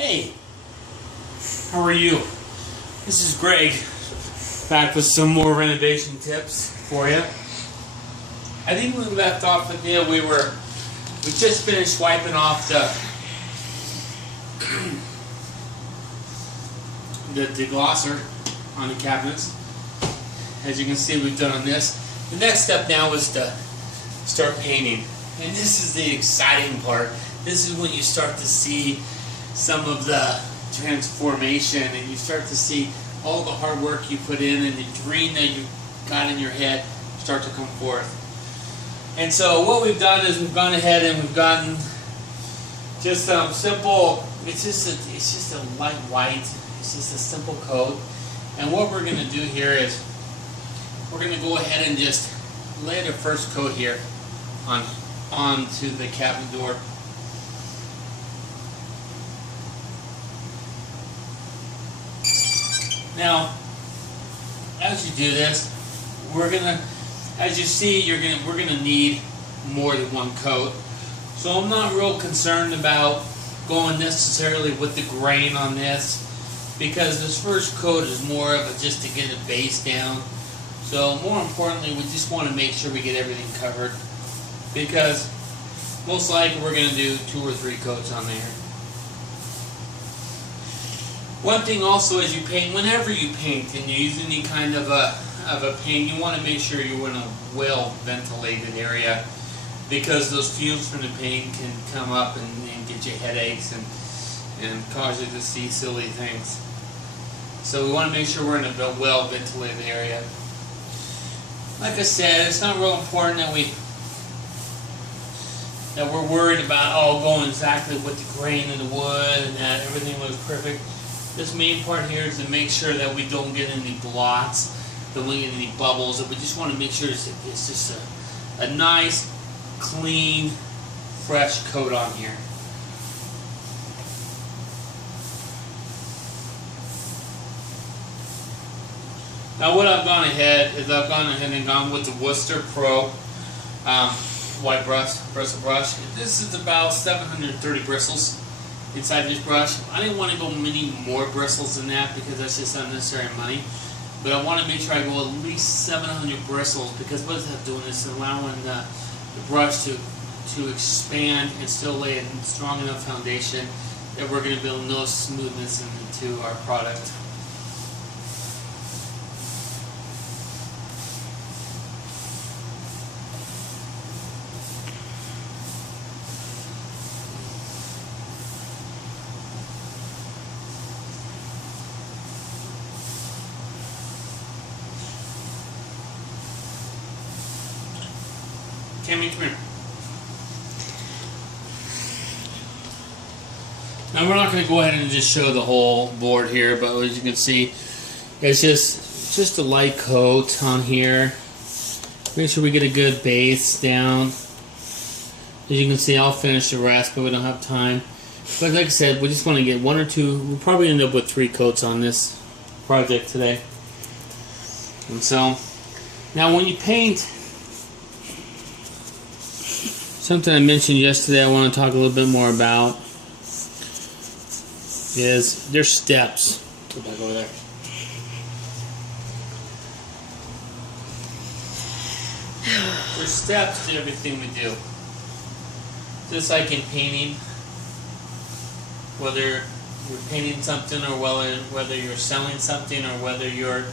Hey, how are you? This is Greg, back with some more renovation tips for you. I think we left off with the we just finished wiping off the deglosser on the cabinets. As you can see, we've done on this. The next step now is to start painting, and this is the exciting part. This is when you start to see some of the transformation, and you start to see all the hard work you put in and the dream that you got in your head start to come forth. And so what we've done is we've gone ahead and we've gotten just some simple, it's just a light white, it's just a simple coat. And what we're going to do here is we're going to go ahead and just lay the first coat here onto the cabinet door. Now, as you do this, as you see, we're gonna need more than one coat. So I'm not real concerned about going necessarily with the grain on this, because this first coat is more of just to get a base down. So more importantly, we just want to make sure we get everything covered, because most likely we're gonna do 2 or 3 coats on there. One thing also as you paint, whenever you paint and you use any kind of a paint, you want to make sure you're in a well ventilated area, because those fumes from the paint can come up and get you headaches and cause you to see silly things. So we want to make sure we're in a well ventilated area. Like I said, it's not real important that we're worried about going exactly with the grain of the wood and that everything looks perfect. This main part here is to make sure that we don't get any blots, that we don't get any bubbles, that we just want to make sure it's just a nice, clean, fresh coat on here. Now what I've gone ahead is I've gone ahead and gone with the Worcester Pro white bristle brush. This is about 730 bristles inside this brush. I didn't want to go many more bristles than that, because that's just unnecessary money. But I want to make sure I go at least 700 bristles, because what it's doing is allowing the brush to expand and still lay a strong enough foundation that we're going to build no smoothness into our product. Tammy, come here. Now we're not going to go ahead and just show the whole board here, but as you can see, it's just a light coat on here. Make sure we get a good base down. As you can see, I'll finish the rest, but we don't have time. But like I said, we just want to get 1 or 2. We'll probably end up with 3 coats on this project today. And so, now when you paint, something I mentioned yesterday I want to talk a little bit more about is there's steps. Go back over there. There's steps to everything we do. Just like in painting, whether you're painting something or whether you're selling something, or whether you're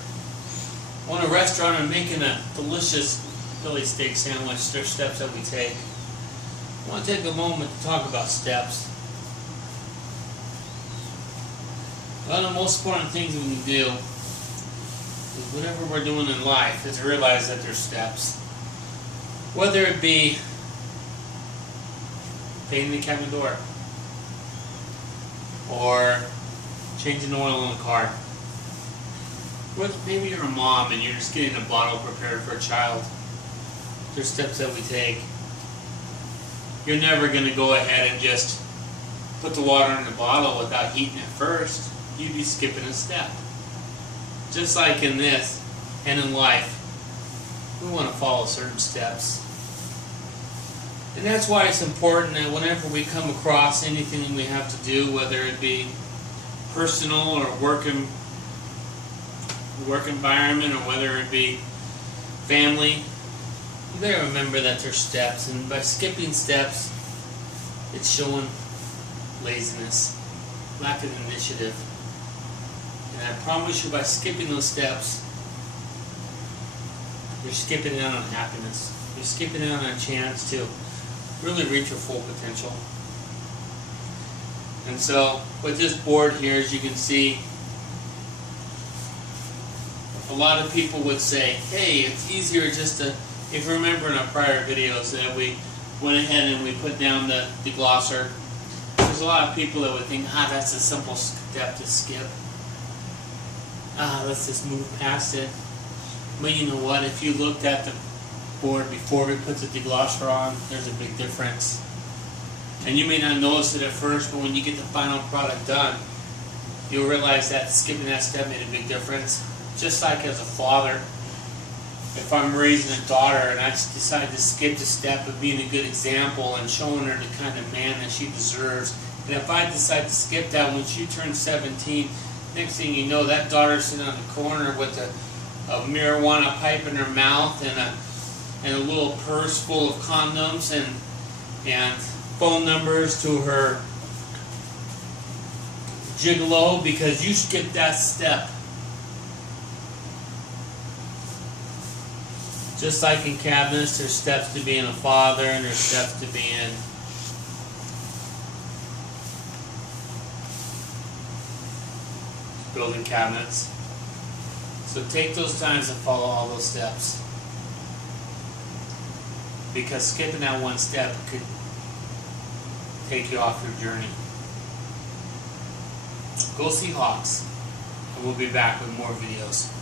on a restaurant and making a delicious Philly steak sandwich, there's steps that we take. I want to take a moment to talk about steps. One of the most important things we can do is whatever we're doing in life is realize that there's steps. Whether it be painting the cabinet door, or changing the oil in the car. Maybe you're a mom and you're just getting a bottle prepared for a child. There's steps that we take. You're never going to go ahead and just put the water in the bottle without heating it first. You'd be skipping a step. Just like in this and in life, we want to follow certain steps. And that's why it's important that whenever we come across anything we have to do, whether it be personal or work environment, or whether it be family, you better remember that there's steps, and by skipping steps, it's showing laziness, lack of initiative. And I promise you, by skipping those steps, you're skipping out on happiness. You're skipping out on a chance to really reach your full potential. And so, with this board here, as you can see, a lot of people would say, hey, it's easier just to, if you remember in our prior videos that we went ahead and we put down the glosser, there's a lot of people that would think, that's a simple step to skip. Let's just move past it. But you know what, if you looked at the board before we put the deglosser on, there's a big difference. And you may not notice it at first, but when you get the final product done, you'll realize that skipping that step made a big difference. Just like as a father, if I'm raising a daughter and I decide to skip the step of being a good example and showing her the kind of man that she deserves, and if I decide to skip that when she turns 17, next thing you know, that daughter's sitting on the corner with a marijuana pipe in her mouth and a little purse full of condoms and phone numbers to her gigolo because you skipped that step. Just like in cabinets, there's steps to being a father and there's steps to being building cabinets. So take those times and follow all those steps. Because skipping that one step could take you off your journey. Go Seahawks. And we'll be back with more videos.